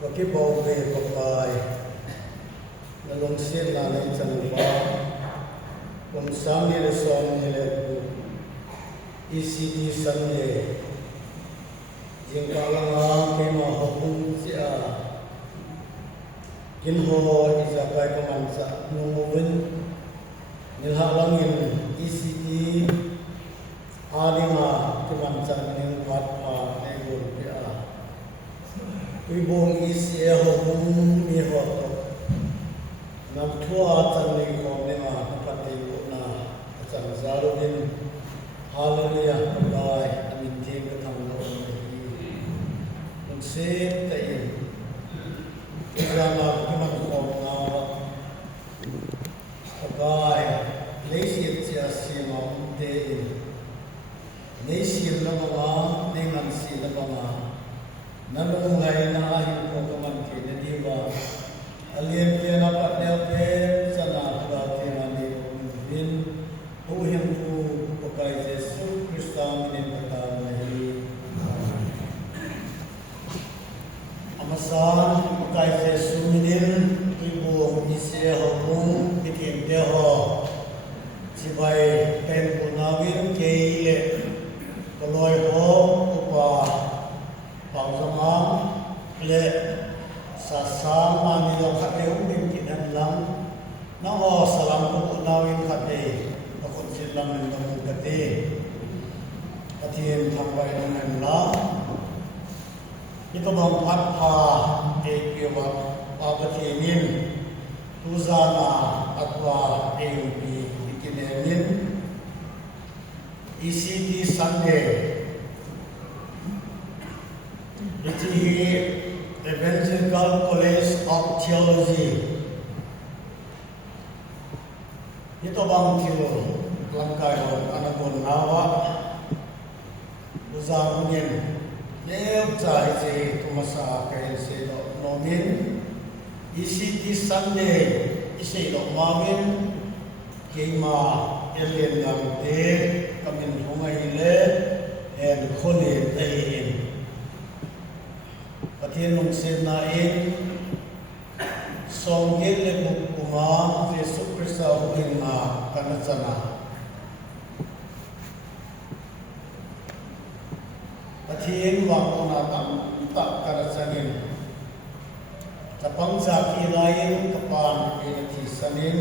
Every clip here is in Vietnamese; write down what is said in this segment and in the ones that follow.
ก็คิดบอกเวกับกายและลงเสียนลาในจันทร์ฟ้าผมสามีและสองนี่แหละECD สันเย่ยังกำลังเกี่ยมาหกุมเสียกินหัวอิจฉาไปประมาณสัก1 วันนี่หาลังยิน ECD อาดิมาประมาณสัก1 วัดมาในบุญเปียวิบูลอิเสียหกุมมีหัวตกนับทั่วจันทร์ในของเนี่ยมาปฏิบัตินาจันทร์ซาลุดินHaleluya Baay amin tin ka tham lo mun se ta in drama ki man ko na Baay leisi tia si ma te in nei si la ma nei man si la ma nanung lai na hi ko ka man ke ne diwa alien ke na pa ne pe sana ba te na ni bin hu him tu kai Yesu Kristus min kata nahi amasan kai Yesu min ibu ise hukum bikin deho sibai pen punawin keile koloi ho upa pausama le sasam mani lo khateu min kinan lam na ho salam ko punawin khate lang ng pagkati at yung tambay ng nangla ito bang patha ay kiwag pabatinin tuzana at wa ay ikinenin ECD Sunday iti Evangelical College of Theology ito bang kiwag langkai anakon nawa uzamunin leo chai je tumasa kai se do nomin ECD Sunday ise do mamin keima elen ngam te kamin hungai le en khole tein patien nung sen na in songgel le bukuma Yesus Kristus inna kanachana Atin waktu natam tak karasanin tapang zaki lain kapan inati sanin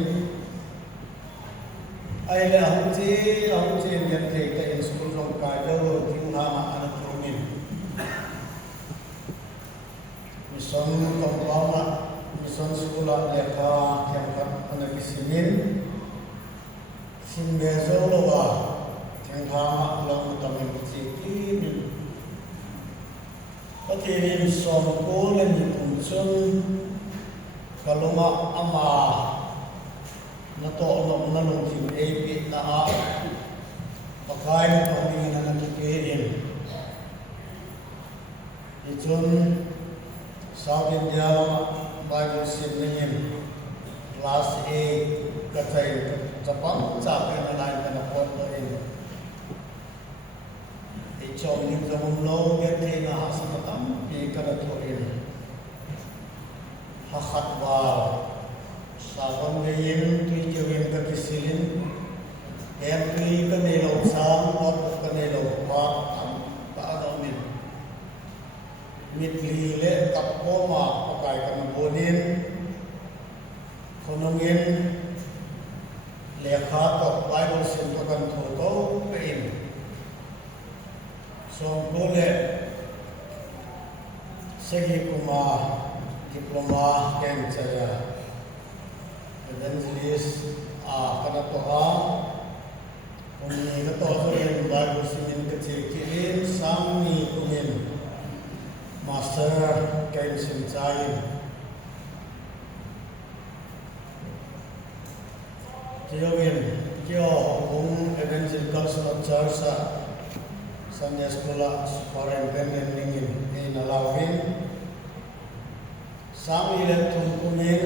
ay lahunti yang teka in school from kadaw tinghama anak rungin mison kampama mison sekolah leka kempat anak isinin simbezo loba tinghama ulang utamin cikin Patirin somko len punsun kaluma ama nato no nanong tin AP na pakai pamingin na nakikirin itun South India Bible Sydney class A katay Japan sabi na lain na napunta rin Chong ning zaman lo gete na hasamatam pi karatoin hakatwa saban gayin tui jawin ka kisilin em tui kanelo sang ot kanelo pa paanomin mitlile tapoma pakai kanabodin konongin lekha to Bible sintokan thoto pein So, boleh segi diploma yang saya evangelis kana toha kami katoho yang baru sinin kecil kirim sami kumin master kain sincain Kyo evangelical church Sunday School Superintendent ningin inalawin Sami iletun kunin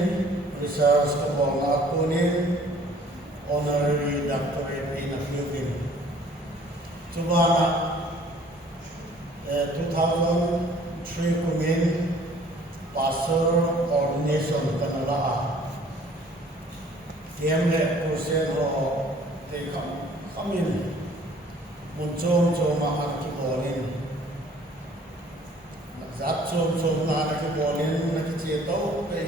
research kabong akunin honorary doctorate in Afiyubin Tubana 2003 kumin pastor ordination kanala tiam le process ho te khamin mun chom ma an ki bolin zat chom na ki bolin na ki che to pe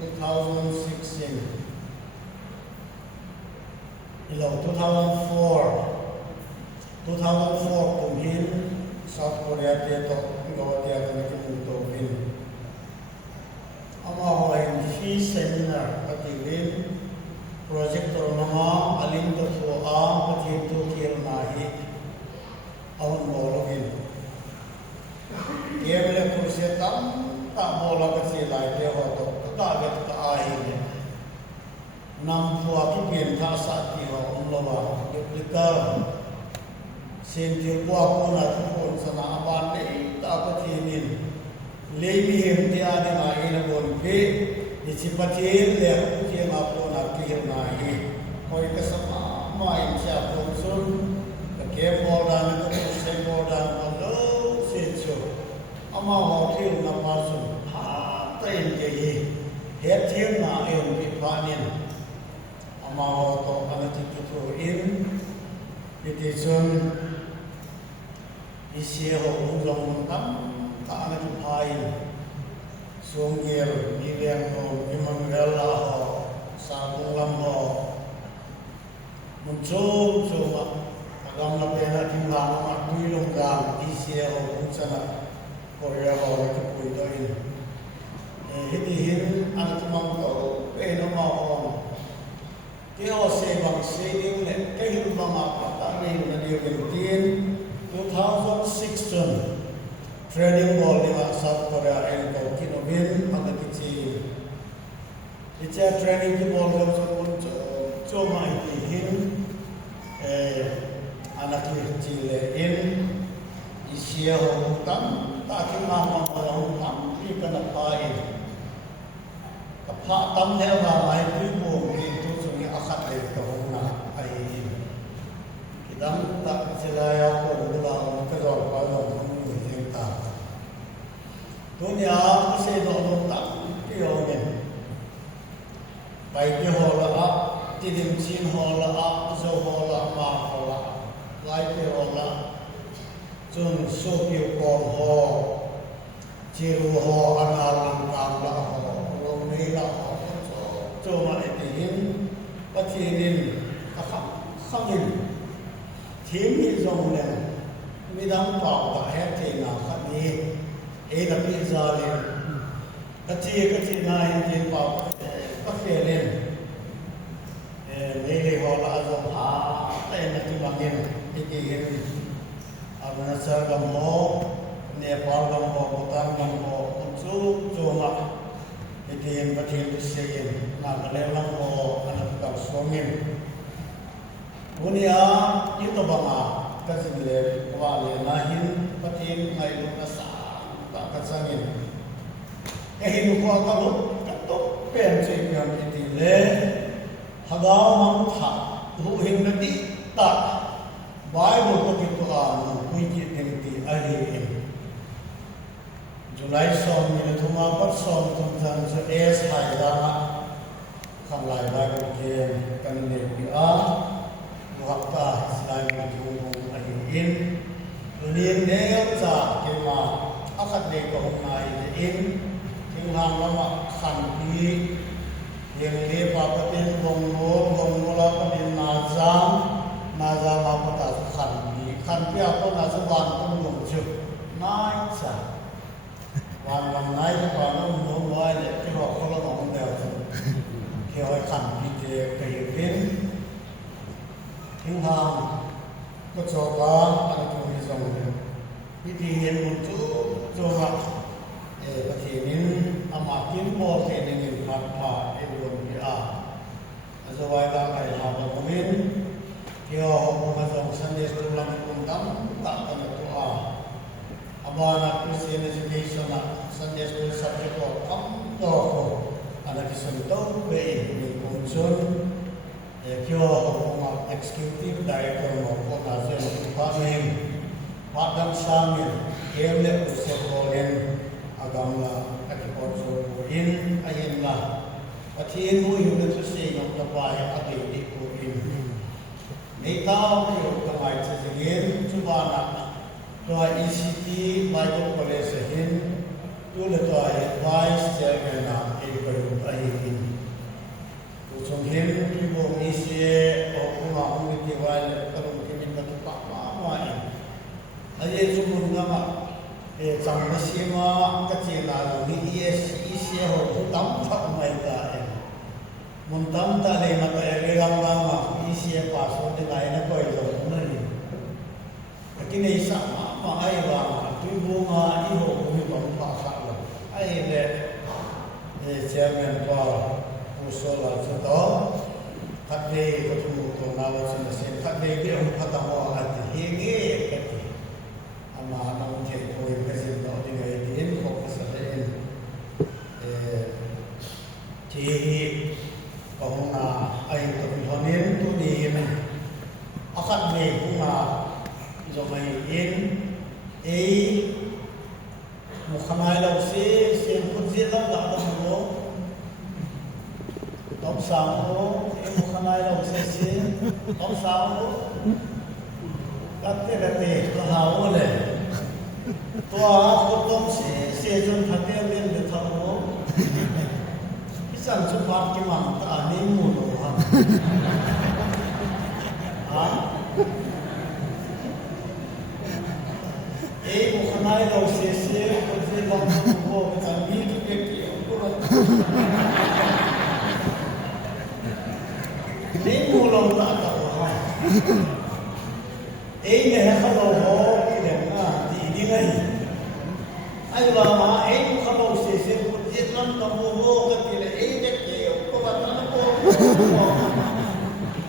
2016 ilo 2004 kum hin South Korea te to go te na ki mun to bin ama ho in hi seminar pativin project nama alim to a pati to kir nahi awon bologin kevle kurse tam ta bola ka se lai te ho to ta vet ta ai nam phua ki pen tha sa ti ho umlowa duplica sen ti kwa kuna thon sana aban te ta pati nin lebi hem te ade ma ina bon pe ichi pati le ki ma ko na ki na hi koi ka sama ma in cha kon sun ka ke bodan ko se bodan ko se cho ama ho ki na pa sun ha train ke hi he thim na em bi panin ama ho to anati ki to in iti sun isi ho long tam ta anati pai Sungir, Miriam ho, Emmanuel ho, Sabung lam ho, muncul cuma agam na pera timlang ma tuilong gang isia ho unsana Korea ho ke puitoin hidihin ana tumang to peno ma ho ke ho se bang sailing le ke hin ma ma ta ne na dio gentin 2016 training ball di South Korea and Kinovin pada kici. Icha training di ball yang cuma ihin anak kecil in isia hutan tak mama hutan di kena pain. Kepak tam dia ramai ribu itu sunyi akad itu na ain. Kita tak selaya pun dalam kerja pada dunia se do tak tio men bai ke ho la ti dim chin ho la zo ho la ma ho la lai ke ho la chun so pi ko ho chi ru ho ana lang kam la ho lo nei la ho cho ma le ti hin pa chi nin ka kham hin thim ni zong le mi dang pa ta he te na kha ni ena pizale kati nai din pa pa felen nele hola azam ha ena ti mangin ikin abana sargam mo Nepal gam mo Bhutan gam mo chu choma ikin patin seyen na galang mo anak ka songin bunia ito banga kasinle wa le nahin patin ngai na sa kasangin ehin ko kalu kato pen chekiam iti le hagaw mang tha ruhin na di ta bible ko kito an kuiti ti ahi July som ni thuma par som tum than so es hai da khang lai bible ke kan ne bi a wakta islami tu ahi in dunin ne cha ke ma akad le ko nai in thing hang lama khan pi yeng le pa patin bong la patin na za ma pata khan pi ko na za wan ko ngom chu nai cha wan lam nai pa no mo wai le ki ho ko lo ngom de ke ho khan pi ke pin thing hang ko cho ba an ko ni zongพิธีเห็นมุจุโจมประเทศนี้อามากินโมเสนเงินพันผ่าเอวลพิอาสวายตาไก่หาบะมินเกี่ยวกับมาส่งสัญญาสุลังกุมตั้มตักกันตัวอาบานักคริสเตียน education สัญญาสุล subject ของคำต่ออานักสุนทรเบย์มีกุมชุนเกี่ยวกับมา executive director ของนาเซนพาเมงPadang Samir, Kemle Usakolen, agamla agriculture in ayinla pathin mu yu tu se ngam la pa ya ade di ko in nei taw yu ka mai che gen chu ba na to ECT Bible College hin tu le to vice chairman na e ko ai in tu chung hin tu bo ECA o kuma umiti wal ka ru ki min ka pa ma ai chu mun ngama chẳng có gì mà cái chuyện là nghĩ ý xe hồ cũng tắm thật mày ta muốn tắm ta đây mà cái làm mà ý xe pass số thế này nó coi rồi nó đi cái này sao mà ai vào tôi mua mà ý hồ cũng bị bắn phá sao rồi ai để chairman qua một số là chỗ đó thật đi có chung một nào xin là xin thật đi cái ông phát tàu là thì nghe cái mà nó chỉ thôi cái gì đó thì người đến không có sự đến thì còn là ai cũng có nên tôi đi mình akan ni cũng là rồi mình in ấy một khăn hai lâu xe cũng diễn lắm đã đâu mà tóc sáng đó một khăn hai lâu xe tóc sáng đó các cái nó hào lên tua có tông xe chân thật đẹp lên được thằng nó cái sản xuất phát cái mảng ta nên mua đồ hả ấy một cái này đâu xe có gì làm không có cái gì cái kiểu của nó nên mua lòng ta đâu hả ấy này là không đâu cái đẹp à thì đi ngay ai mà ấy cũng không đâu xe cũng giết lắm nó mua cái gì là ấy cái kiểu có bạn nó có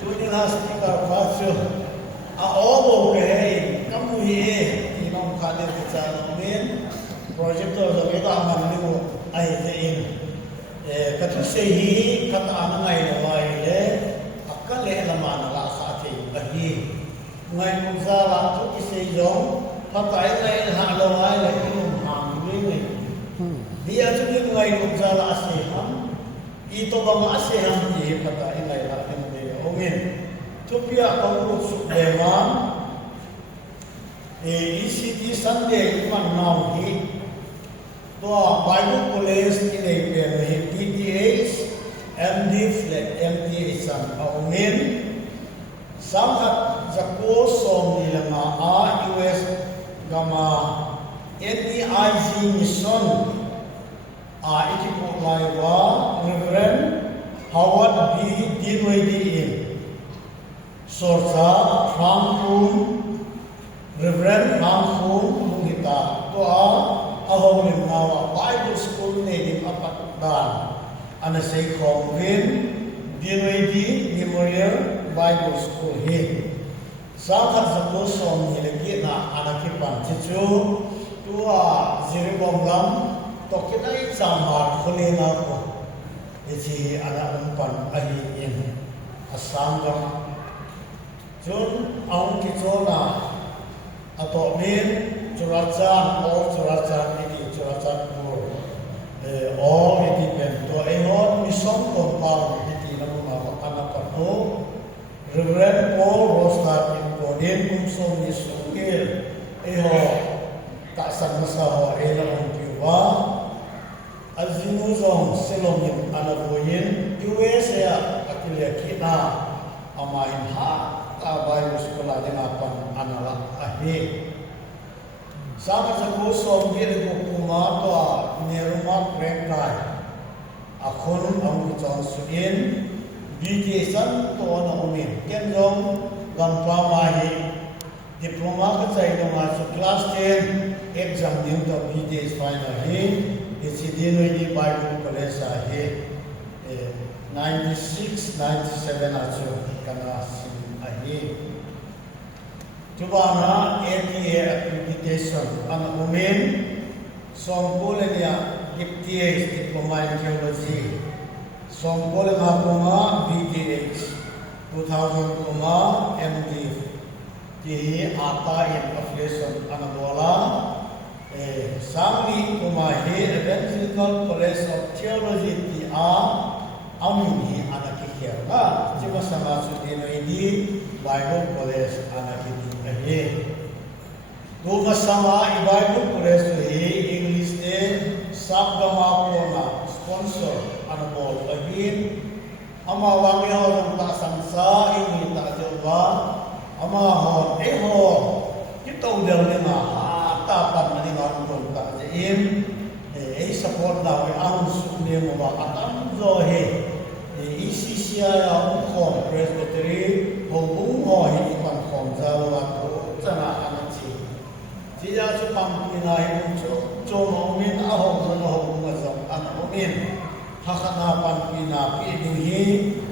tôi đi là sẽ cả phát chưa bộ cái cái mùi thì nó khá đẹp cái cha nó miên projector rồi cái ta mình đi bộ ai thế cái thứ xe hi cái ta nó ngày là vậy đấy cái lẽ là mà nó là sao thì cái gì ngày hôm sau là chúng cái xe giống phát tại ngày hạ lâu ai lại cái hàng như này bây giờ chúng cái ngày hôm sau là xe ham itu bang xe ham gì phát tại ngày là cái này omen Tupia kamu sudeman ECT Sunday man now hi to Bible College in a PTH MD san omen samhat zakko som nilanga US gama NEIG mission ikipo laiwa Reverend Howard B. Dinwiddie Sorsa Frankum Reverend Frankum Mungita to ahong nawa Bible School ni apat ana say Convent Dinwiddie Memorial Bible School hi sakhat zakko som ni lagi na anakipan chichu tua ziribongam tokinai samar khulena ko ichi ana umpan ahi in asangam Jun ang kichona ato min churachan ini churachan pur all iti bento ehon mission compound iti namuna makana pato Reverend Paul Rostat in Bodin kumsom ni sukil eho taksan masaho elang piwa azinuzong silongin anaboyin USA akilia kita amain ha Bible sekolah di lapan anak akhir. Sama sahaja som dia kuma to ni rumah rentai. Akun ang Johnson BJ san to na umin. Kenjong gampamahi diploma ka sa masuk class 10 exam din to BJ final hi. Isi Dinwiddie Bible College hi 96 97 acho kana Tubana ATA accreditation an umen songkolenya DPTH diploma in theology songkolenya kuma BTH 2000 kuma MD ti ata in affiliation an bola Sami Kumahi Evangelical College of Theology ti amini anak kikiara cuma sama sudino ini Bible College anak ini ahe dua sama Bible College ini English ne sabdama kona sponsor anabol agin ama wangi orang tak samsa ini tak jauh ama hon kita udah lima tapan ni ngurung tak jim support dah ang sunni mo ba atam zo he ECCI ang khom presbytery hobung ho hi pan khom za wa to chana anachi ji ya chu pam kina hi cho mo min a ho zo no hobung ma zo an mo min ha khana pan kina pi du hi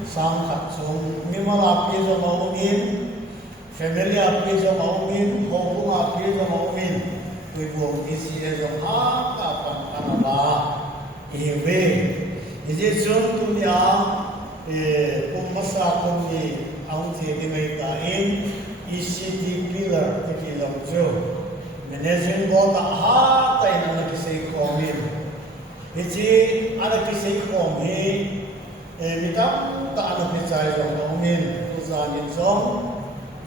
sam khat chung mi ma la pi zo mo min family a pi zo mo min hobung a pi zo mo min we will isi zo ha ta pan anaba ewe ije chon tunya ummasa kunni aung je de mai ta in ECT pillar ki long jo managing board ha ta ina ki sei komin ije ana ki sei komi mitam ta ana ki chai zo komin uzanin zong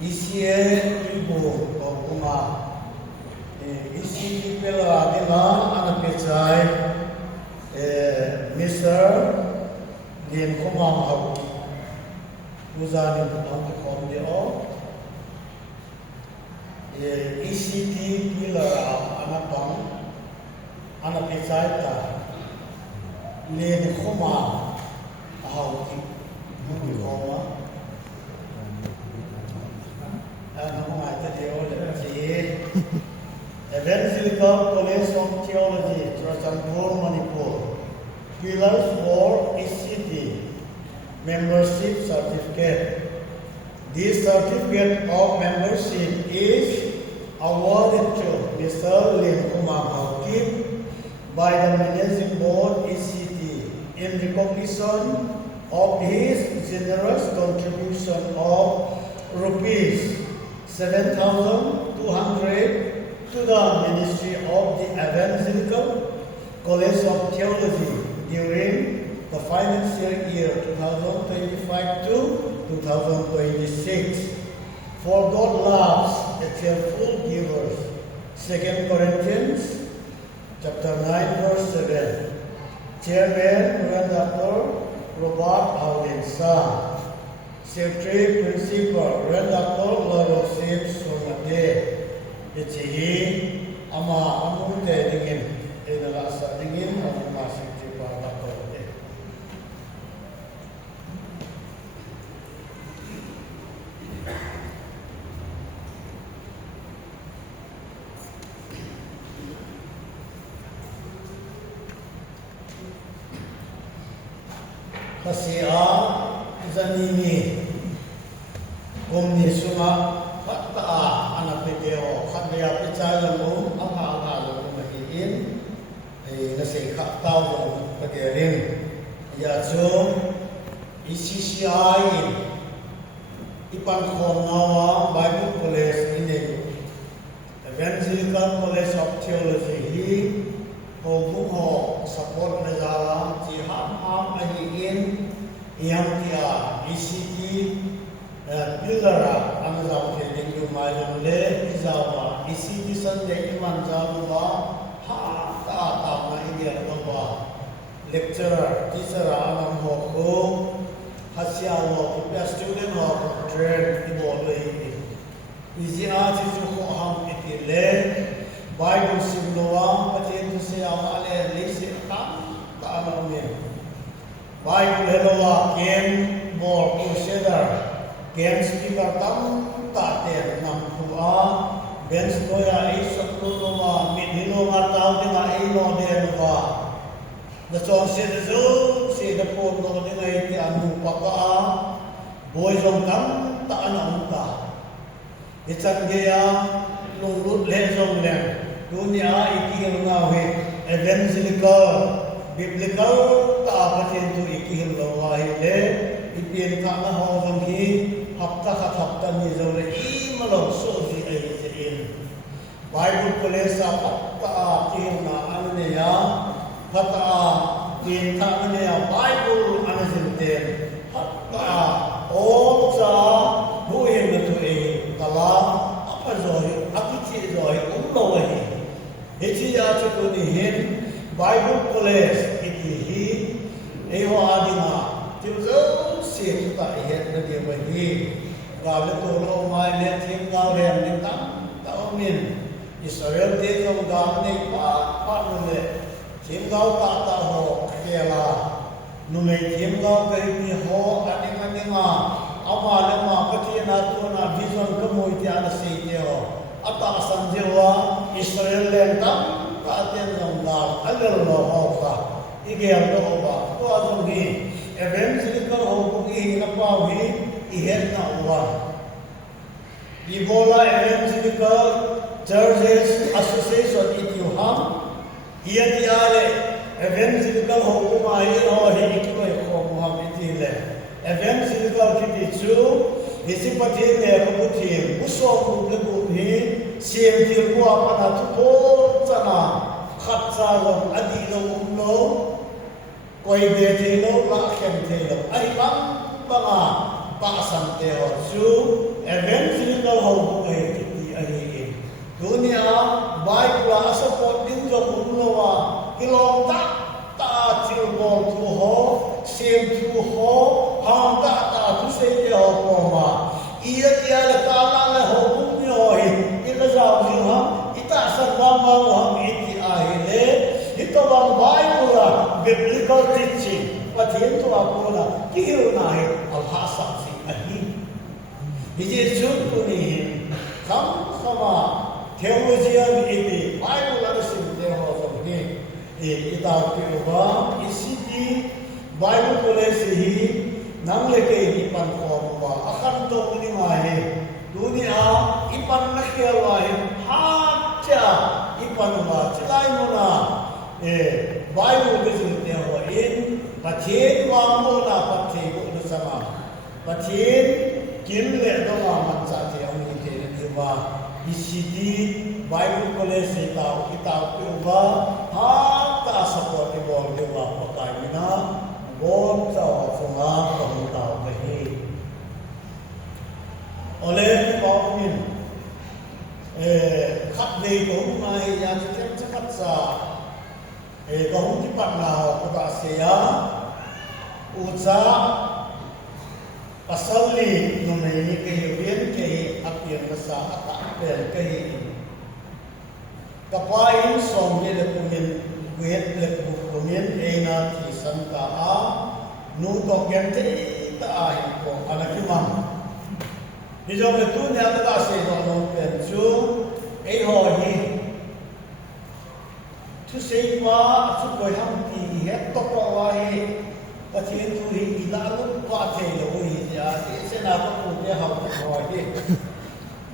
ECA ibu kuma ECT pillar dina ana ki chai Mr. Dian Kumam Hau Uzanin Ang Kom Dio ECT pillar anak bang anak pecaita Dian Kumam Hau Ki Mungkin koma anak mengaji dia oleh Evangelical College of Theology, Trachanpur, Manipur. Pillars for ECT membership certificate. This certificate of membership is awarded to Mr. Lim Kumar Haukim by the Managing Board ECT in recognition of his generous contribution of rupees 7,200 to the Ministry of the Evangelical College of Theology during the financial year 2025 to 2026. For God loves a cheerful giver. 2 Corinthians chapter 9 verse 7. Chairman Reverend Dr. Robert Howden Sang. Secretary Principal Reverend Dr. Larosim Surmate. Itihi ama amute dingin ina asa dingin ama masih tiba lapor de Hasia zanini komni sunga hatta anak video khadya pichai lo apa lo mahin na sei kha taw lo pagerin ya jo ECCI ipan khom nawa Bible College in Evangelical College of Theology hi ho support na jala ji ham ahin yang tia ECT Pillara amazam ke dingu mailum le izawa ECT Sunday iman jawa ha ta ma india ba lecturer teacher anam ho ko hasya lo ke student ho train ibo le easy art ju ko ham etile Bible simlowa patin se amale le se ta ma me Bible hellowa ken more crusader Ken speaker tam ta te nam thua ben stoya ei saklo ma midino ma taw de ma ei no de wa the song said zo se the pon no de ngai ti anu papa boy jong tam ta ana ta ichan ge ya lu lut le jong le dunia iki nga he evangelical biblical ta patin tu iki lo wa le ipien ka na ho jong hi hafta ni zo le i malo so ji ai je in Bible College sa hafta ki Kata kita ini Bible anasinten kata oza buih betul kala apa zoi aku cik zoi umlawahi itu ya cukup dihin Bible college itu eho adina tiuzo si kita ihet lagi bagi kalau kalau mai net tim kau yang nentang kau min Israel dia kau gam ni pak nule tim kau tak tahu kela nule tim kau kini ho aning awal lama peti na tu na vision kamu itu ada si dia atas sanjewa Israel lentang katen nonggal agar lohoka igel lohoka tu azungi evangelical hoki napawi ihet na uwan Ibola Evangelical Churches Association ituham ia tiare evangelical hokuma ino hiki ko hokuma itile evangelical kitichu hisipati le kubuti uso kubu hi siemti ko apana tu chana khatsa lo adi lo umlo koi de de lo la khem de lo ai bang banga pa sam te ho chu evangelical hokuma kiti ai dunia baik la support din jo umlowa kilom ta chil bol tu ho sem tu ho ham ta tu se te ho koma ia dia la kala la ho umyo hi ila jaw ni ha ita san ma ham iti ahile ito bang baik la biblical teaching patien tu apuna kiru na hi al hasa si ahi hije jut tu ni kam sama theologian iti Bible anasin theologian ni kita piuba isiti Bible college hi nang leke ipan ko ba akan to ni mahe dunia ipan nakyawa hi hacha ipan ba chilai mona Bible besul theo in patien wa mo na patien ko sama patien kin le do wa man sa theo ni te ba isidi Bible college kita uba hata supportable dewa pakai mina bom taw sunga pangtaw kahi oleh paumin khat dei ko mai ya chen chat sa ko hum ti pat na ko ta sia uza pasalli numai ke yen ke apian masa apen ke kapain som ye le pumin wet le pumin ena ti santa a nu to gente ta ai ko anakimam ni jo le tu ne ta se no no pen chu e ho hi tu sei pa chu ko ham ti he to ko wa hi patien tu hi ila lu pa the lo hi ya se na ko pu ne ha ko hi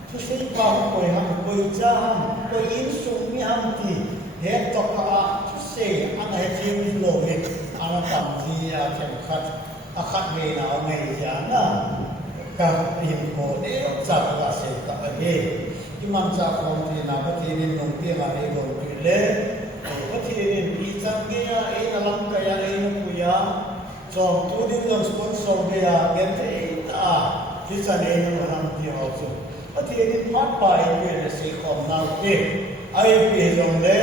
tu sei pa ko ham ko cha ham ko in su mi ham ti he to ka tu sei an he ti mi lo he an tam ti ya chen khat a khat me na ngai ya na ka in ko de cha la se ta he ki man cha ko ti na ba ti ni nong ti ma e go ti le ba ti ni bi chang ge ya e na lam ka ya e ku ya so tu din long sponsor ge ya gen te ta ti sa ne no ram ti also Ati ini mat pai ni se kom na ke ai pe long le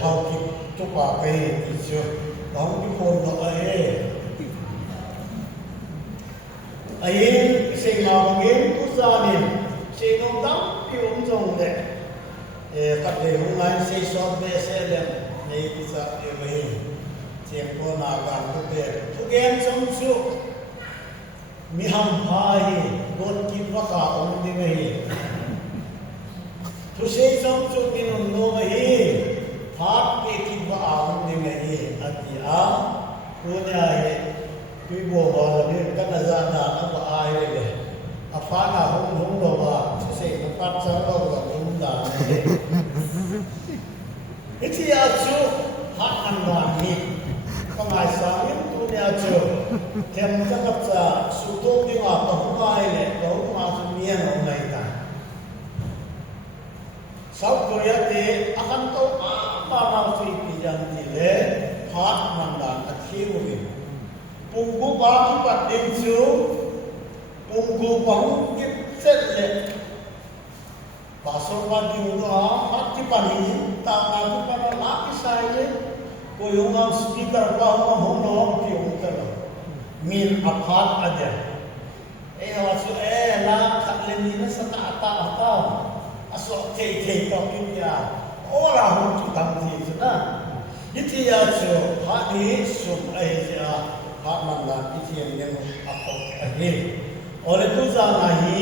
how ki tu pa pe ti chu long ki phone no ai se ma ngen tu sa ni se no tam ki um jong le ka le hung lai se so be se le nei ki sa e mai se ko na ga tu pe tu gen som chu mi ham hai bot ki waka on di ngai tu se som chu min on no hi phat pe ki wa on di ngai atia punya he ki bo ba ni kan za na ba ai le afa na hung do ba se ko pat sa do ba hung da itia chu hat an wa ni kamai sa in tu nya chu kem cha kap cha su to ni wa ta mai le do ma su mien on nai ta South Korea te akan to ma ma su pi jan ti le าดมันดานอักคิววิปุงกูบาที่ปัดดินซูปุงกูบังกิบเสร็จเลยบาสรวันดิวนะฮัตที่ปันหินตานาที่ปันลากิสายเลยกูยงเอาสปีกเกอร์บ้างมาห้องนอนที่ห้องเตลมีนอพาร์ตอเดียว่าสุละขัดเลนีนะสตาตาตาอสเทเทก็กินยาโอราหุ่นที่ทำที่สุดนะยิทยาสุพาดีสุไอเจ้าพามันละยิทยาเนี่ยอัปอันนี้โอเลตุจานาฮี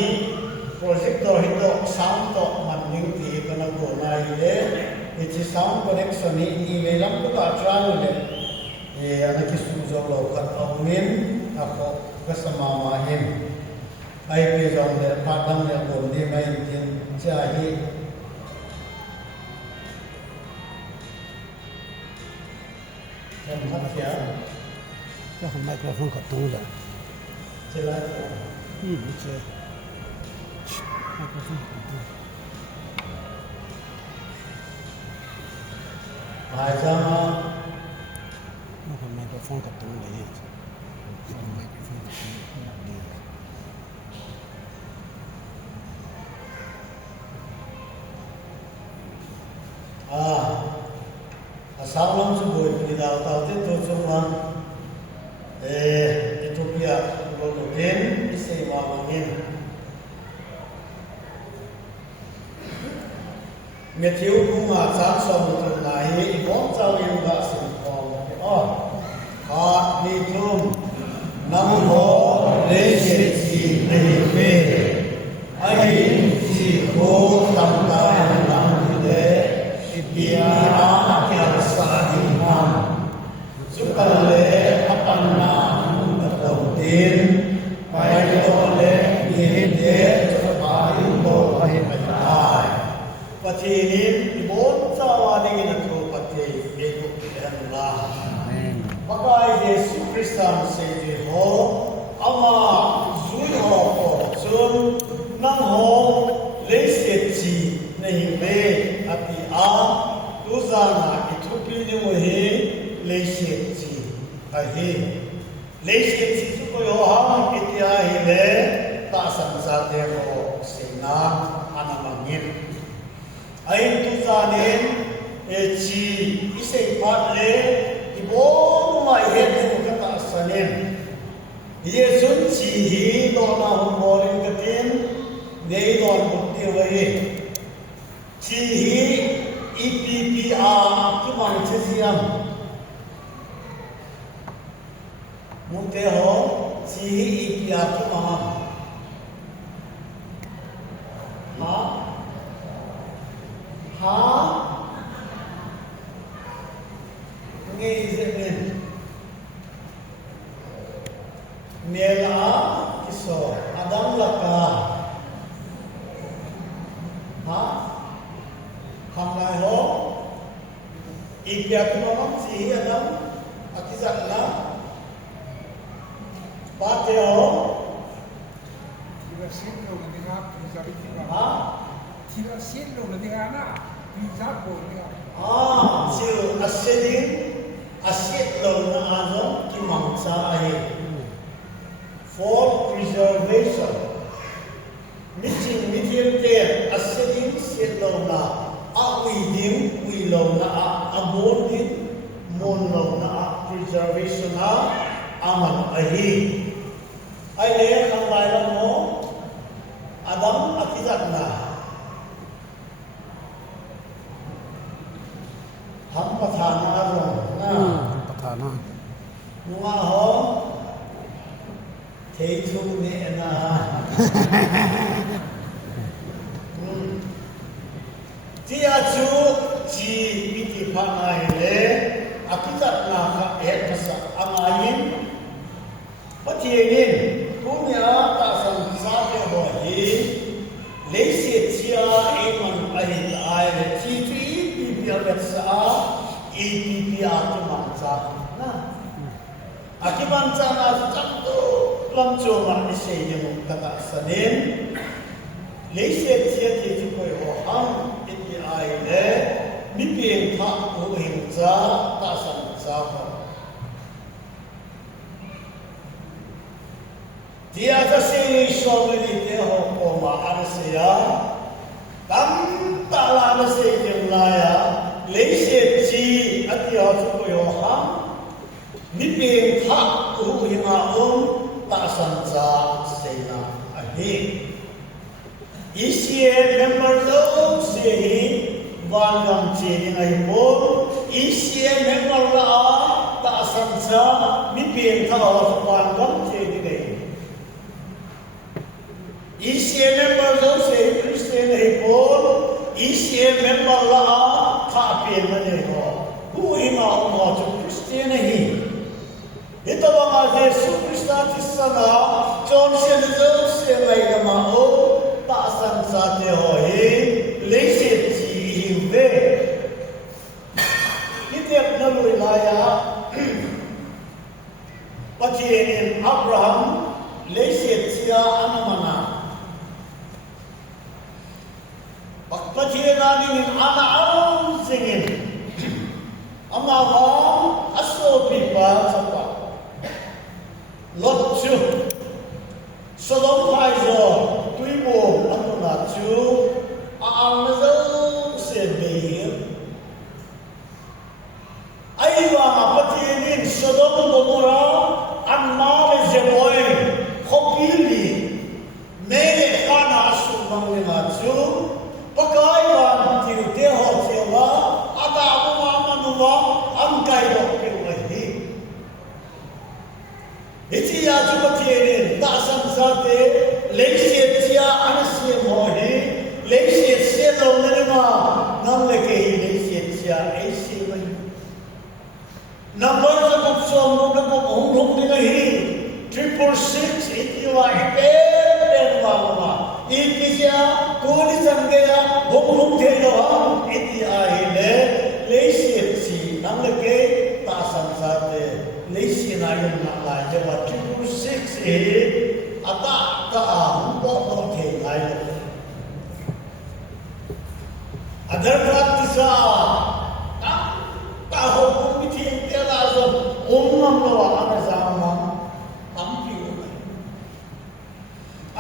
โปรเจกต์ตัวฮิตโตซาวด์ตัวมันนิ่งที่กันนักโบราณเลยยิทซาวด์คอนเนคชั่นนี้อีเมลก็อัตราเลยอันนั้นคิดสุดยอดเราคัดเอาเงินอัปก็สมามาเห็นไอ้เรื่องเรื่องพัฒนาเนี่ยผมดีไม่จริงใช่ทำทักเสียก็ทำไมก็ฟังกับตัวเลยใช่ไหมใช่ไม่ก็ฟังกับตัวหายใจมาก็ทำไมก็ฟังกับตัวเลยทำไมก็ฟังกับตัวSalam subuh kita tahu itu cuma Ethiopia Golden Isema Mangin Matthew bunga sansom ternai ibon cawi enggak simpong ha ni tum namo resi rebe ai si ko tamta nam de dia Sukale apanna mutatin paidole yede sabai to ahai patinin ibon sawani natu pati ego Allah amen bagai Yesu Kristus se ho ama zui ho ko sun nang ho leset chi nahi be api a tuzana itupi ni mohi leset chi ahi leset chi su ko yo ha kitia hi le ta samsar de ho sina anamangin ai tu zanen chi isei pat le ibo mai he de ka ta sanen yesun chi hi do na hum bolin katin nei don mutti wai chi hi EPPR ki mang chesiam Mute ho chi EPPR ki mang ha ngei zemen mela kiso adam laka ha hamai ho EPPR ki mang chi adam akizat la Pate ho Tira siendo la diga pizza vitina. ha Tira siendo la diga na pizza ko diga. Sil asidin asid lo na ano ki mangsa ai for preservation mitin te asidin sil lo na awidim wi lo na abodin mon lo na preservation na aman ahi ai le ang lai mo adam akizat na ham pathana ro na pathana nuwa ho thei thu ne na tia chu chi piti phana le akizat na kha e kasa amayin patienin punya ta san sa de ho hi leise chia e man ai ai le chi chi pi pi le sa e pi pi a tu man sa na akiban sa na cham tu lam cho ma ni se ye mo ta ta sanen leise chia ti chu ko ho ham e pi ai le mi pi tha ko hin sa ta san sa ho dia sa si so ni te ho ko ma arsia tam ta la na se kem la ya le se chi atia su ko yo ha ni pe tha ru hi ma ta san cha se na a he isie member lo se hi van gam che ni ai mo isie member la ta san cha ni pe tha van gam che ni dei isie member lo se Christian ai mo isie member la tha pe ma ne ho hu hi ma mo to Christian hi ito mga Jesus Christa tisana John Shenzo se mai ma o ta san sa te ho hi le se chi hi ve ite na lui la ya patien Abraham le se chia anamana patien ani ana au singin amawa aso pipa sapa Lot chu Sodom Paizo Tuibo Antona chu Aalmazo Sebeir Aiwa Apatinin Sodom Gomorra Anmale Zeboy Khopili Mele Khana Asumang Lima chu Pakaiwan Tilte Ho Tewa Ada Amuwa Manuwa Angkai Dokil Wahi Iti ya chupatienin ta san sa te leise tia anasie mohi leise se do nenema nam leke leise tia aise mai number sa kupsom no ko hum ni nahi 666 iti wa den wa iti ya koni sangaya hum the lo iti ai le leise ti nam leke ta san sa te leise na yun na la jawa 666 ata ta humbo to the lai adar praktisa ta ho kum thi te la so nam lo ana sama tam pi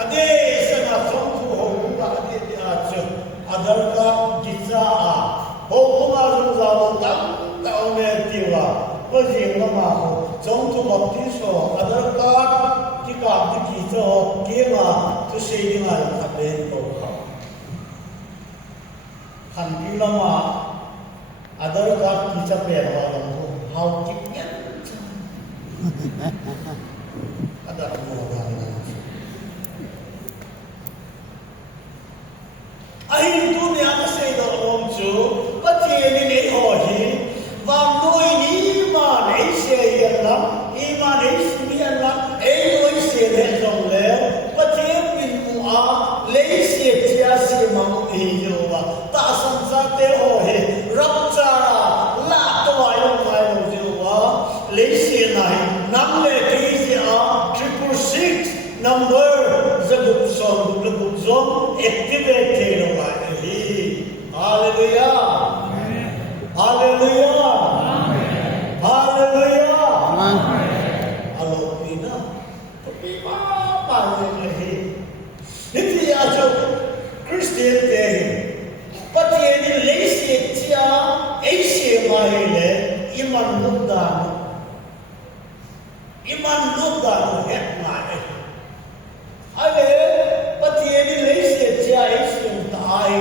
ade sana som thu ho ka ade ti a chu adar ka gisa ho kuma zo za tam ta one ti wa ko jing ma ho trong thu bap ti so adar ka ki ka ti ki so ke ma tu se ni ma ka ben ko ka khan pi la ma adar ka ki cha pe wa lo ko how ki nyan adar mo ga na ai tu ne a se do om chu pa ti ni ni ho hi va noi ni ma nei se yan la ima nei si yan la ei noi se de jong le pa ti bin mu a le se tia se ma mu e yo wa ta san sa te ho he rap cha la to wa yo mai lo jo wa le se nai nam le ki se a 666 number zabup som zabup zom activate the lo wa hi hallelujah hallelujah hallelujah alo pina tapi pa le niti ya jo Christian te pati ni leise tia aise mai le iman nudan het mai ale pati ni leise tia aise tai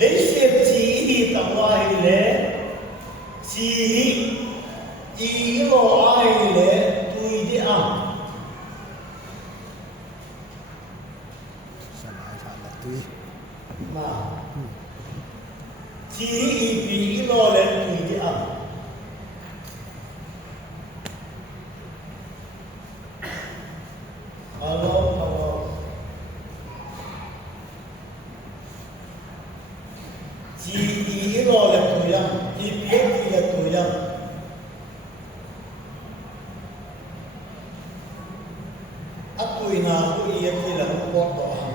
leise ti ni tawai le ti i lo ai le tui di am ma ti i pi lo le tui di am alo ti i lo le tui am i pi ti le tui am atui na ku i ti la ko to am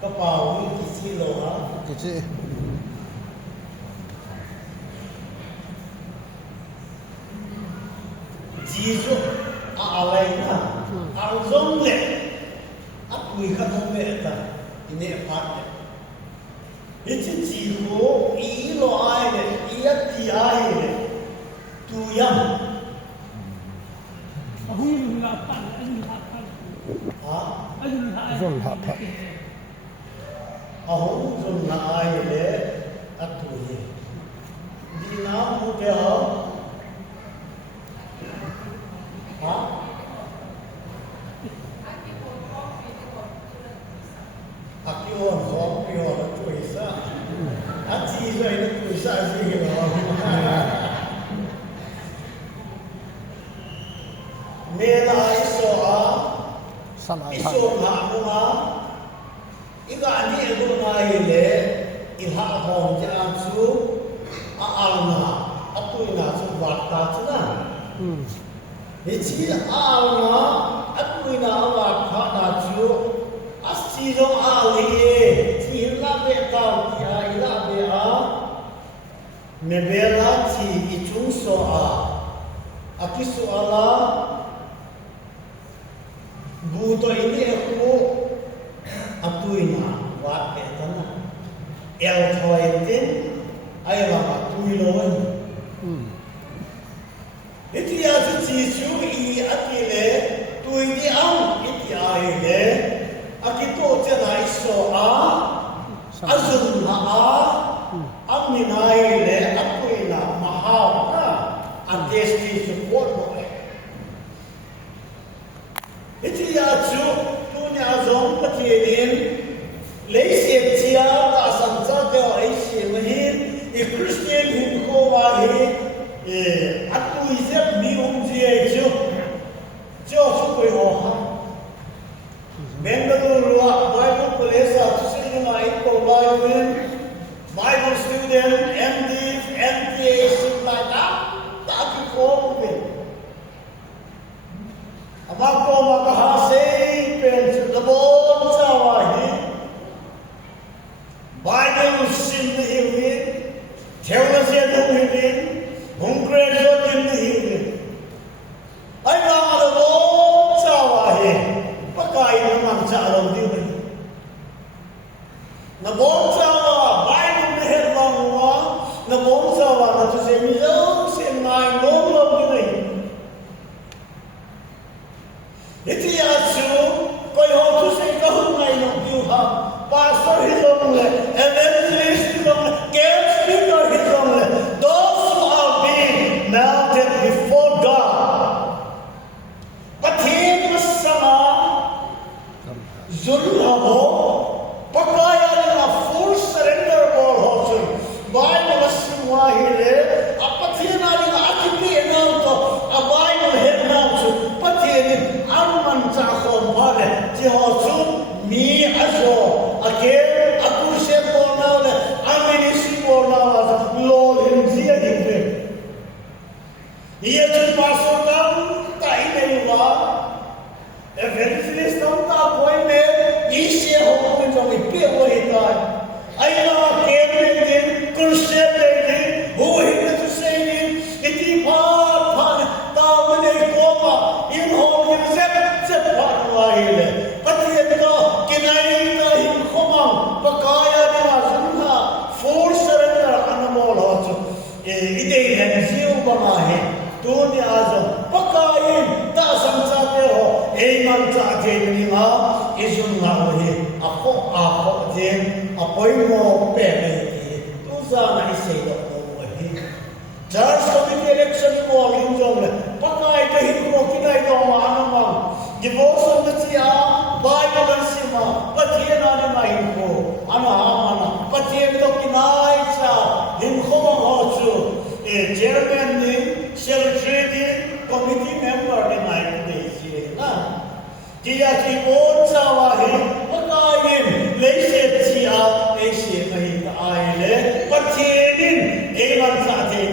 ka pa wi ki si lo ha Kecil. จีสุอะไรนะอารมณ์เลยอับมีขนมเมตตาอินเนพัดเนี่ยอิจจีโหอีโลไอเนี่ยอีอัตติไอเนี่ยตุยัมAhum na aile atuhi dinam muke ho ha akion ho pio tuisa ati zo ine tuisa si ho mela iso a iso na ma Iga ni ego na ile iha hong ja chu a alna atuina chu watta chuna Hichi alna atuina watta na chu asi ro ali chi la be ta ya ila be a nebela chi ichung so a akisu ala buto ini aku atuina wat petana el thoitin aywa atuiloin itia jisu I atile tuini am itia ile akito chana iso a azun a amina ile atuina mahawta adesti support mo itia chu tunya zong patinin leise chia ta samcha de aise mahin e christian hin ko wa hi atu izet mi ji chu chu koi ho ha Bengaluru Bible College Singing ko Bible student MD MTA simplata ta ki ko bin Abako makahase pen labon sawahi Bible sin hiwi theology do hiwi hungrejo din hiwi ai ba labon sawahi pakai naman sa alom diwi labon sawa Bible meher bangwa labon sawa na to se mizo se ngai nom lom diwi Iti asu koi ho tu se ka hu ngai no diu ha pastor hi long le evangelist hi long le guest speaker hi long le those who are being melted before God pathin sama zul ho pakaya na full surrender bol ho sun Bible wasimwa hi le apathin ali na akipi na to abai no he na su pathin Arman cha khom bale chi ho chu mi azo ake akurse bona le amini si bona lo hin ji age ye chu paso tam ta ine wa evangelist tam ta koi me ise ho ko jo mi pe wo hi ta ai na ke me kurse le ho hi to say ni iti pa ta mane ko ma in ho Ile patien ko kinai ka hin khomang pakaya na sunha full surrender anamol ho ide hen jiu bama he tu ni azo pakayin ta samsa pe ho ei man cha je ni ma izun na ho he akho je apoi mo pe me tu za na ise do ho he church committee election ko hin jong le pakai ka hin ko kinai do ma anamang Divorce of the Tia, Bible and Sima, Patien on the Maiko, Anna, Patien Dokinaisa, in Homohochu, a chairman, secretary, committee member in my place. Tia Kibon Sawahi, Pakayin, Lace Tia, Lace Mahita Aile, Patienin, Evan Satin,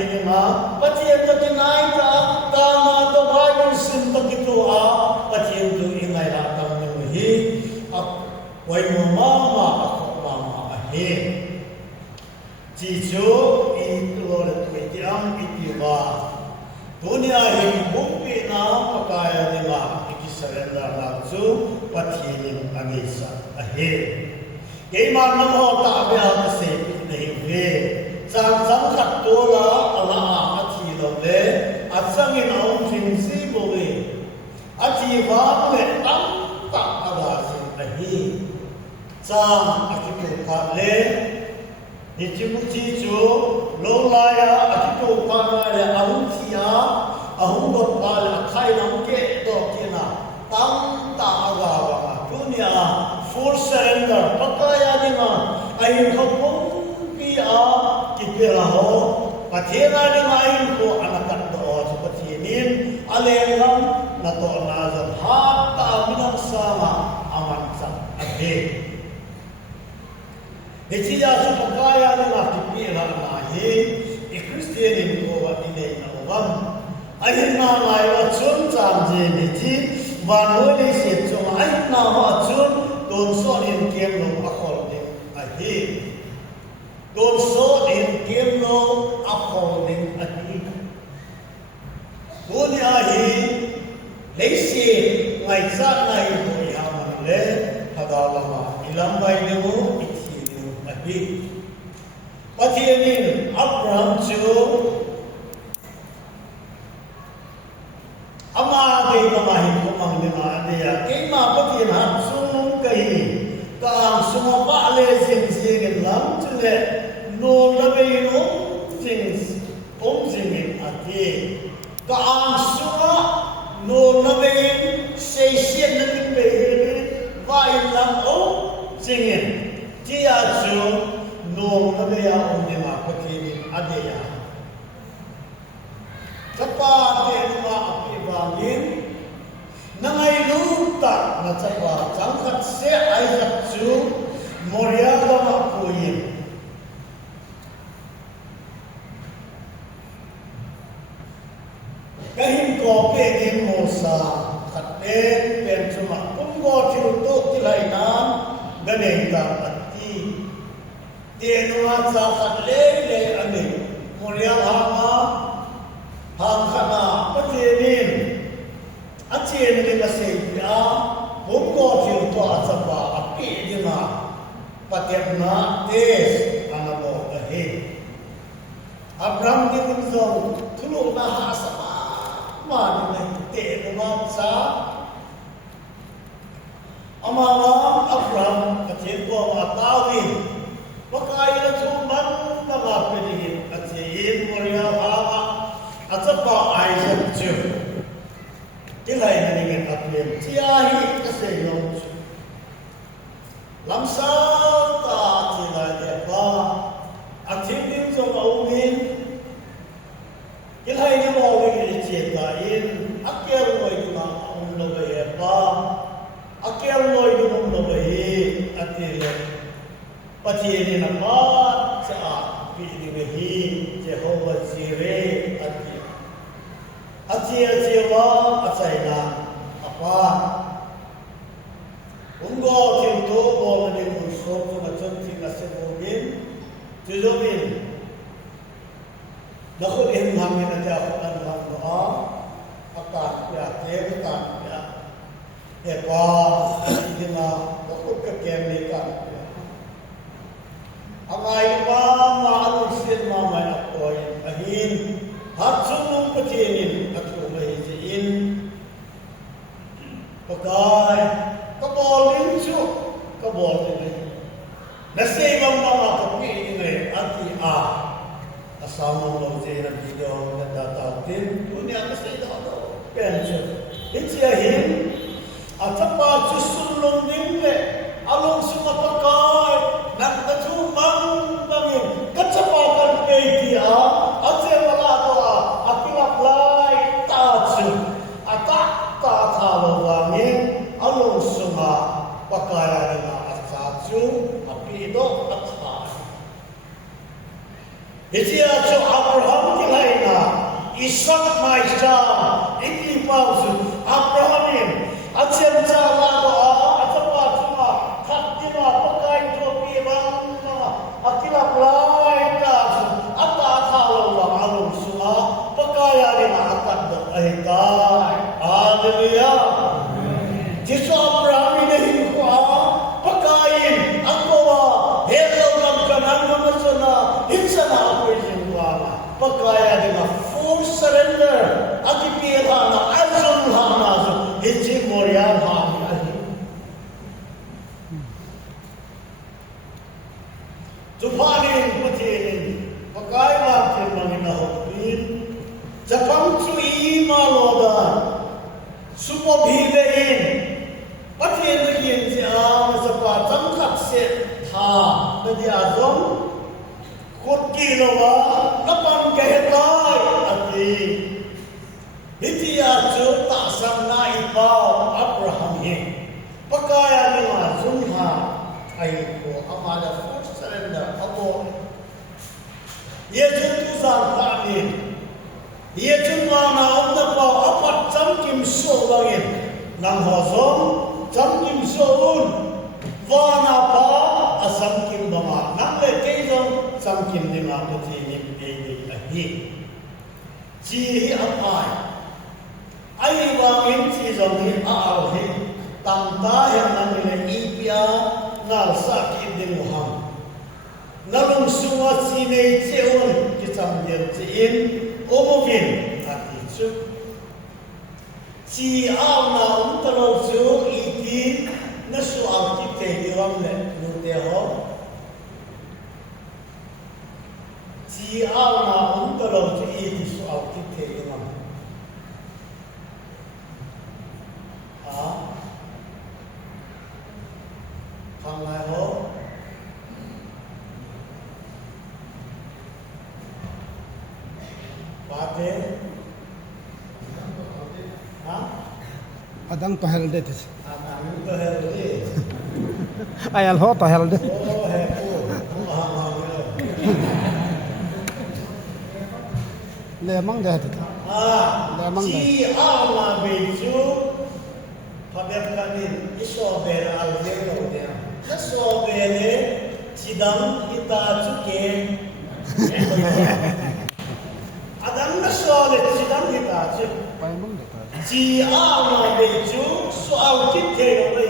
Patien Dokinaita, Tama, the Bible Simbakitua. Patien tu ingai la tam ne hi ap wai mo mama akho mama ahe ji jo I lo le tu tiam I ti ba dunia hin bumpi na pakaya nila ikisarenda na zu pathining anisa ahe keima nam ho ta be ha se nei ve sang sang khat to la ala athi lo le asangin aum sin si bo ve athi wa le tam ta ala sin ahe sang akitu ka le ni chimuchi chu lo la ya akitu ka na le aum thia ahum bo pa la khai nam ke to kina tam ta aga wa dunia full surrender pakaya dinga ayin khopum pi a kipela ho pathena dinga ayin ko anakat do so pathinin alengam na to na za hat ta minang sama aman sa ade Hechia su pakaya dinga kipela na hi e Christianin ko wa ine na wam ayin na lai wa chun cham je ni ji van hoi se chung ayin na ha chun don so in kem lo akhol ding ahi don so in kem lo akhol ding ahi dunia hi leise ngai sa ngai hoi ha man le hadalama ilam bai ne mo ithi ne ahi pathianin Abraham chu ama de kamahin ko mang de ma de ya keima pathian ha sung kai ka suma pa le sin sin lam chule no la be no things sing ati ka suma no la be sei sien na bin be va in lam sing ti ya chu no la be ya de ma pathian ade ya Chapa de ma api bangin nangai luta na chapa changkhat se ai sak chu moria da ma puin kahim ko pe din mo sa khat pe pen chuma kum go thil to tilai na ganeng ta atti de no cha khat le le ani moria ha ma hang khana pathianin achien ni ma se ya hom ko thil to achapa api dina patyapna tes anabo ahe Abraham din zong thulu na ha sama ma ni te no sa amama Abraham achien ko ma tawin pakai la chuman na ma pedin achien moria ha Atapa Isaac chu tilai na ngin aplem tiahi kase yong chu lamsa ta tilai de pa athim din zo aumin tilai ni mo ngi cheta in akel loi ma um lo be pa akel loi du lo be atile pathiani na pa cha pi ni be hi Jehovah Jireh Achi wa achaina apa ungo thil to bo mani mu so to na chon thi na se bo bin chulomin na khut em ham na ja ko an ham no a aka ya te ka ya e pa idina na khut ka kem ni ka amai pa ma anu sin ma ma na koi ahin hat sung pathianin athu mai in pakai kabol din chu kabol din na sei bang ma ka pi ni ati a asamo lo je na video na data tin dunia ka sei da do pen chu ichi hin atapa chu sulong din le along suma pakai nak ka chu mang bangin kachapa kan pe ti a ate wala to a apila plai ta chu ata ta tha lo wangin along suma pakaya na asa chu apido atha Hechia chu Abraham kilaina Isaac maisha iki pausu Abraham achem cha la do atapa chuma khatina pakai to pi bang akila plai ta ata tha lo wa along suma pakaya na ata in patin pakai la ke mangina hopin japang chui maloda supo bhile in patin yin ja sapa tam khat se tha nadi azom kot ki lowa napan ke lai ati hitia chu ta sam na ipa Abraham he pakaya ni ma sunha ai ko amada first surrender abo ye chu tu san pa ni ye chu ma na om na pa apat cham kim so bangin nang ho som cham kim so un wa na pa asam kim bama nang le ke jong cham kim ni ma ko ti ni pe ni a hi chi hi apai ai wangin chi jong hi a au hi tam ta yang nang le ipia ngal sa ki ding ham nalung sunga chi nei cheun ki cham yer chi in omovin ati chu chi au na ta lo chu iti na su au ki te ni ram le nu te ho chi au na ta lo chu iti su au ki te ni ram thằng lại hố ba thế hả adang to helde tis adang to helde ay al ho to helde oh he le mang de tis le mang de chi ala be chu phaber kanin iso ber al zero de na so bele chidam kita chuke adam na so le chidam kita chu pai mang de ta chi ama be chu so au kit the ro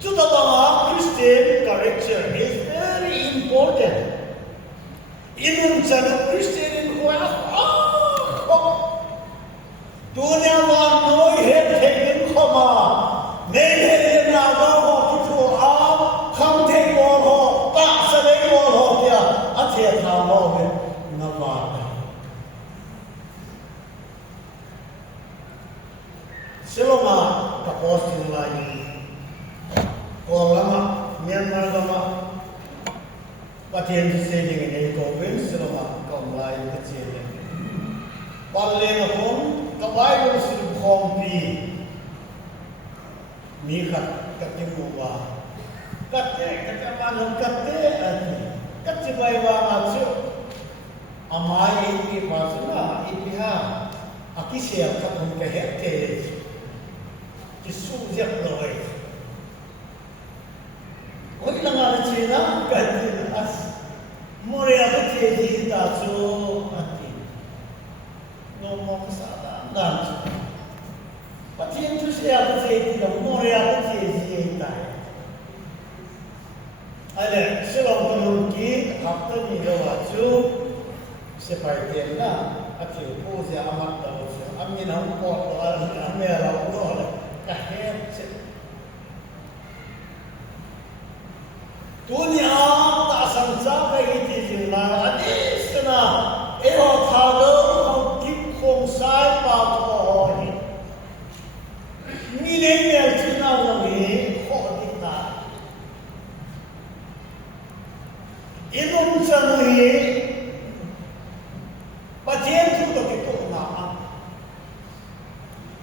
chu da ba Christian character is very important in jana Christian in kwa dunia ma noi he thegin khoma nei he na ba ho ki chu a kham the ko ho ta sa le ko ho kya a the tha ho be na ba selama ka posting lai ko lama Myanmar lama patien se ding nei ko ben selama ka lai ka che palle na hom ka Bible sil khom pi mi khat ka ti mu wa ka te ka man hom ka te ati ka ti bai wa ma chu amai ki pa suna ipiha akisia ka hom ka he te ti su jep loi oi la nga chi na ka ti as more ya ti ji ta chu ati no mo sa dan patien tu sia ta se ti da mo ya ta se ji ta ale selo ko ki hafta ni lo wa chu se pai ten na ati ko sia amat ta so amni na ko to ame la ko ka he se dunia ta sang sa ka ti jin na adisna e ho tha do khong sai pa ko ni ni ne ne chi na lo ni ko ni ta inum cha ni pa jen tu to ki to na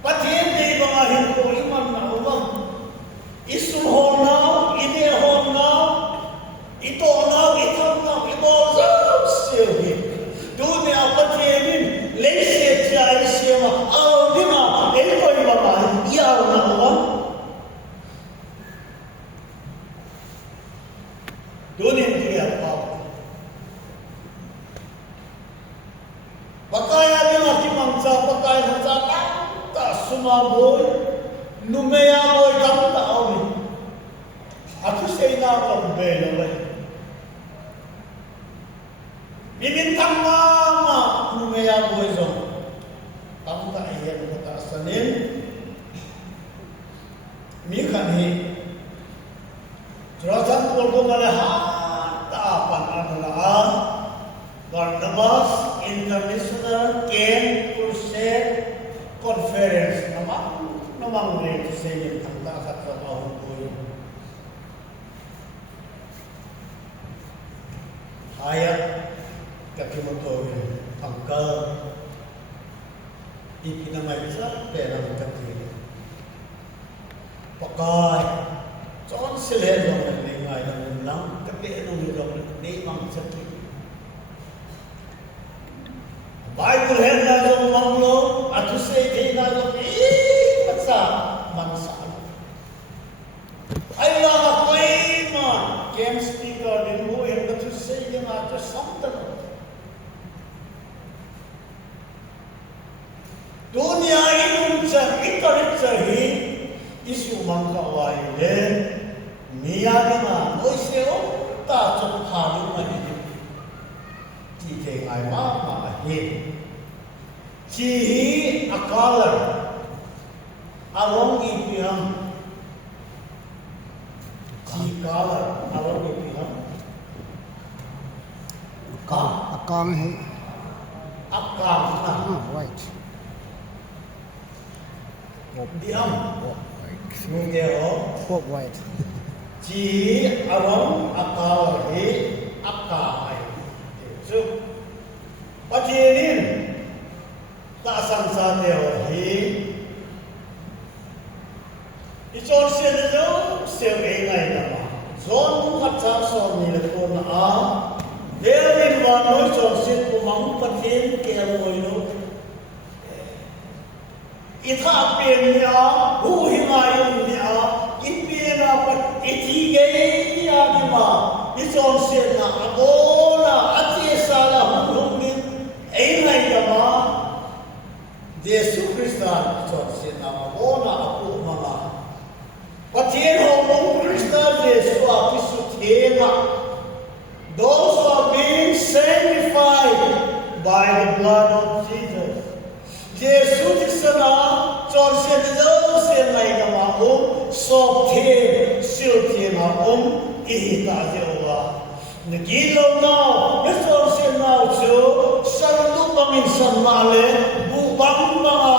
pa jen de ba ma hin ko iman na lo isu ho na ide ho na ito na ito na ibo za se hi dunia pa jen leise chai sema au dina ei koi baba ia na wa dunia dia pa pakaya dina ki mangsa pakaya sa ta suma boy numeya boy kam ta au ni aku sei na ko be le bibintang mama numeya boy zo tam ta iya ko ta sanin mi kan hi Rajan ko mala ha ta pan Barnabas International Camp Crusade Conference namang rate sa inyo ang takat sa kahon ko yun. Hayat kakimotorin pangkal ipinamay sa perang katiri. Pakay soon sila lang naglingay ng lang kapiin ng ilong ni Mang Sakit. Bible henda ng manglo at usay na ng sa mansa. Ay lang ako'y man can speaker din mo and to say yung ato something. Dunia inun sa itarit sa isu mangkawai le niya na oiseo ta chok halu ma ni ti te ngai ma hi chi akala along ipiham chi kala along ipiham akang he akang na right diam ngeo pop white chi along akala he akai so pajenin ta sang sa teo hi ichon selo sel ngai na ma zon ka cha so ni le ko na a derin wa no chon sit ko mang patin ke moi no itha pen ya hu hi ma yun ya ipena pat ithi ge ya di ma ichon sel na agona ati sala hum ni ai ngai ka ma Yesu Kristus chon sel na agona aku mama Patien ho Krista Jesu apisu thena. Those who are being sanctified by the blood of Jesus. Jesu tisana chorse do se nai kama so the sil thena ihita jewa. Nagilo na yeso se na cho sandu pangin sanmale bu bang mga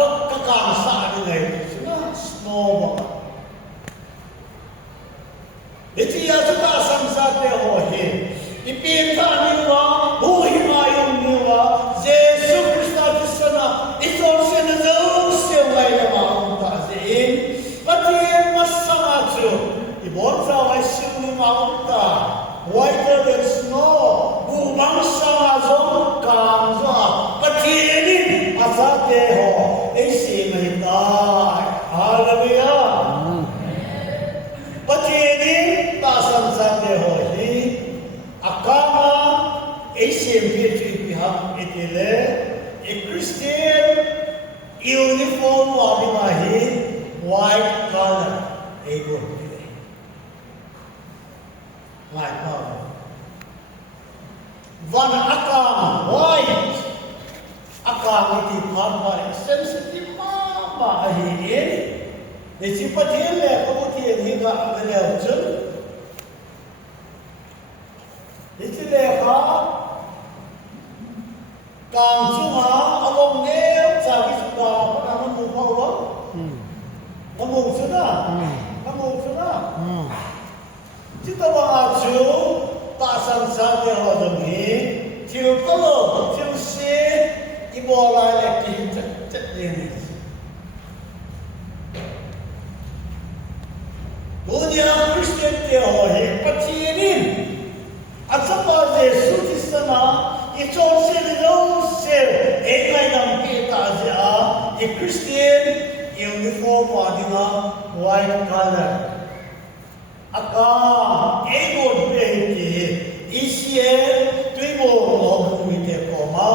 kakang sa ngai sina small Iti yata samsate ho he. Ipinta niwa, buhi mayong niwa, Jesu Krista tisana, ito sina zausya ngay na maunta zin. Patiin masamacho, ibon sa way siyong maunta, whiter than snow, bumang samazong kamza, patiinin asate ho, isimahitay. Hallelujah. Patiinin tasan sate ho hi akama ACMP pihak itile Christian uniform wali mahi white color ego like van akam white akam iti kamba sensitive mama ahi Nisi patin le kabuti hingga menel chen. Nisi le ka kang sunga along ne sabi suka apa namu paulo. Namu sudah. Kita wahaju tasan sabi hajam ni. Til tolo til se ibola le kita ni. Dunia Kristen teori patinin at sa Yesu tisana ichon sel engai nang kita siya Christian uniform adina white color aka egon pehti isye tuibo logumite koma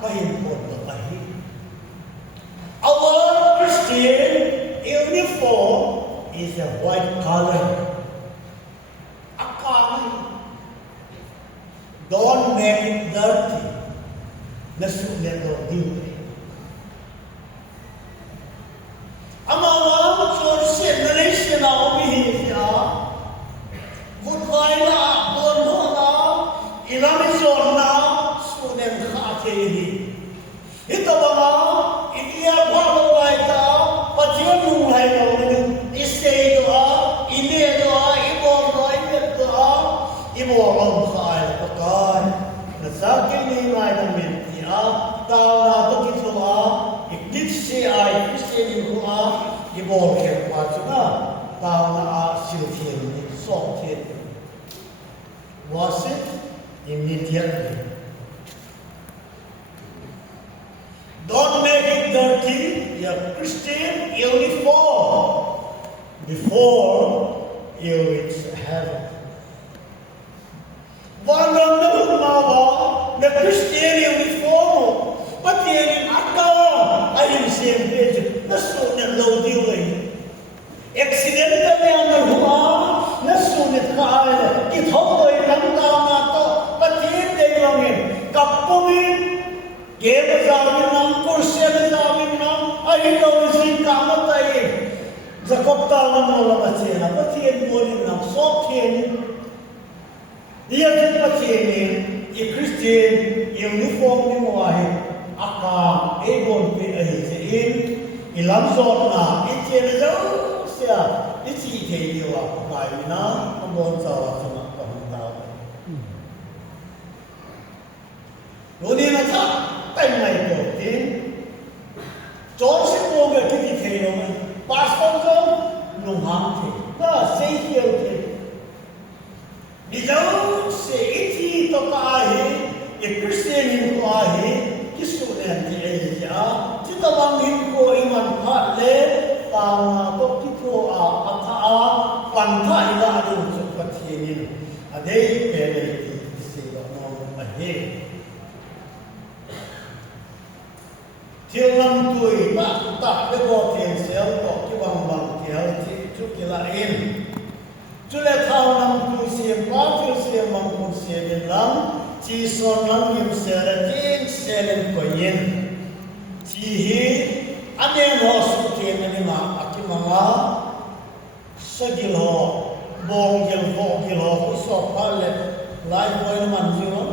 kahimpon kahi our Christian uniform is a white color. Akami. Don't make it dirty. Nasuneto dimri. Ang mga church Malaysia na umihin siya, goodbye na, bonho na, ilamison na, ni ito mga ikiya pa mulai ta patien nung hai no ni isei doa ine doa ibon doa ine doa ibo ram khai pakai na sakin ni mai na min dia ta na to kitwa ikit se ai kristen ni hua ibo ke pa chuna ta na a sil thien ni so thien was it immediately. Don't make it dirty, your Christian uniform before you reach heaven. Walang nalumawa na Christian uniform, pati yung aka ayun siyempre nasunod low dealing. Accidental yan ang huma, nasunod ka ay ito'y lang tama to, pati hindi langin, kapungin, kaya zamin ng kursiya zamin ng ay ikaw ising kamatay. Jacob taman mo lang at siya, pati yan mo rin ng sokin. Diyan din pati yan, i-Christian, uniform ni mo ay aka, ebon pi ay siya, ilamsot na, itiyan na siya, iti-iti niwa, kayo na, amon sa pahuntaw. Ngunit na sa, tayo na ito, John si Poga kiti tayo, Pastor John, nung hangti, na, say here, Dijaw si iti ito kaahi, i-Christian yung kaahi, kisunan di ay siya, titawangin ko iman patle, tama to kito ataa, pantay na anong sapatinin. Aday, penalty, siya mong ahin. Tilang tuwi, tak bego tiensel, tok kiwang bang tiel, chukilain. Chule thao nam tu siya pa, tu siya mang kung siya din lang, chi son lang yung sera, jing selen ko yin. Chihi, anen ho sukin na mga aki mga sagil ho, bonggil ho, kusok pala, lai boy naman yun.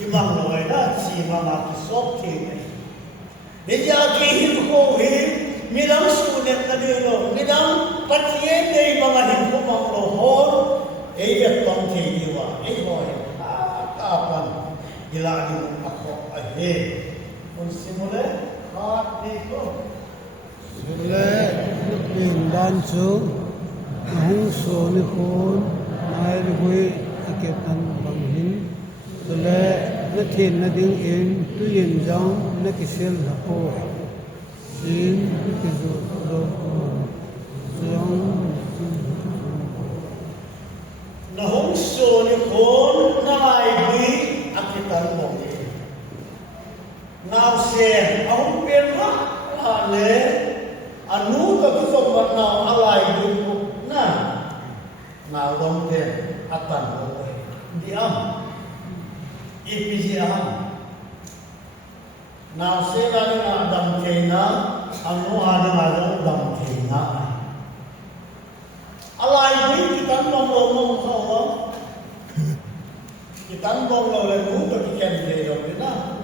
Imang loy na, chi mga kisok kin. Diya kihil ko midang sunet na dilo, midang patien na mga hingkumang lohor, ayat tong tiwa, hoy, kapan ilagin ako ahe. Kung simule, dito. Sule, pindan su, nahung so ni kun, nai rui akepan banghin. Sule, na thiên na ding in, tu yin jong na kisel na po. In kisu do jong Nahung so ni kun, nai rui akepan banghin. Now say, ahong pirma, ale, anu ka kusok mat now alay dito na, nalong din, atan mo di am, ipisi am. Now say, lalo na damkay na, anu hadang damkay na. Alay dito, kitang mong kawa, kitang mong lalang mo, kikiyan kayo na.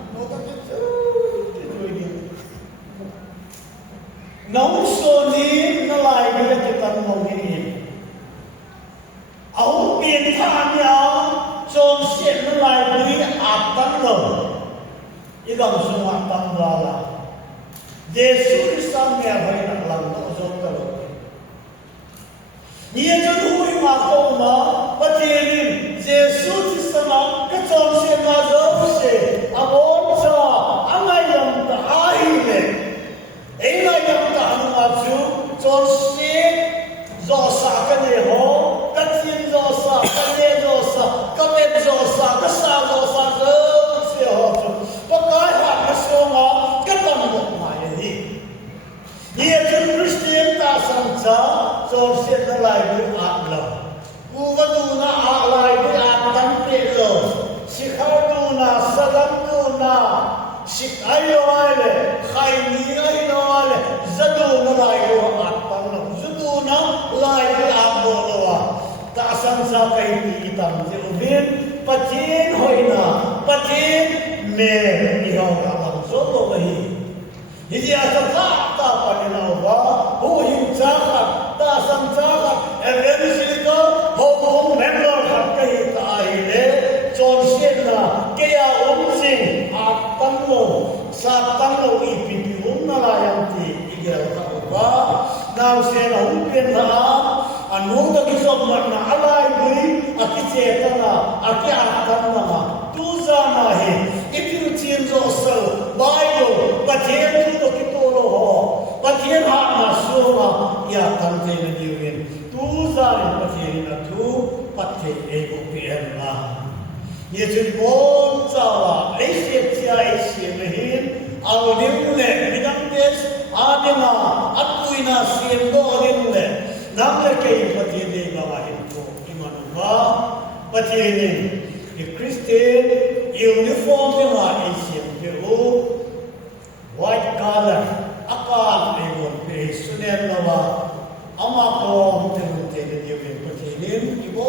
Nau so ni na lai ga kita mo ni au pin tha nya chon se na lai ni atan lo idam suma tam wala Yesu Kristus me hai na lang no so ta lo ni je hui ma ko ma patien Yesu Kristus na ka chon se na zo se abon sa angai lam ta ai le Ela yang tak maju, jorsi, josa kene ho, katin josa, kene josa, kamet josa, kasar josa, jorsi ho. Pakai hak nasionga, ketam bok mai ni. Dia Kristian tak sangsa, jorsi terlai beraklah. Uwaduna alai berakam pelo, sikarduna, salamduna. Sik ayo ale, khaini ayo ale, zadu na layo atang na, zadu na layo abo nawa. Taasan sa kay itam jilubin, patin hoy na, patin me ni ho ka ma so lo hi hi ya sa ta pa ni na wa hu hin cha ka ta sam cha ka eventually ko ho member ka kai ta hi le chon shen na ke ya om sing a tam lo sa tam lo I pi pi hum na la yang ti I ga ka wa now se na hum pen na anu da ki so na alai bui a ki che ta na a ki a tam na tu za na he if you change also bible but here tu ki to lo ho but here ha na so na ya tam te na diwin tu za ni but here na tu pat te e ko pm na ye jin bon cha wa ai se chia ai se me hin au dim le bidam des adema atuina siem do dim le nam le ke pati de ba wa hin ko imanu ba pati ne the Christian uniform de ma Asian de o white color akan de gon pe sunen lawa ama ko te de de pati ne ibo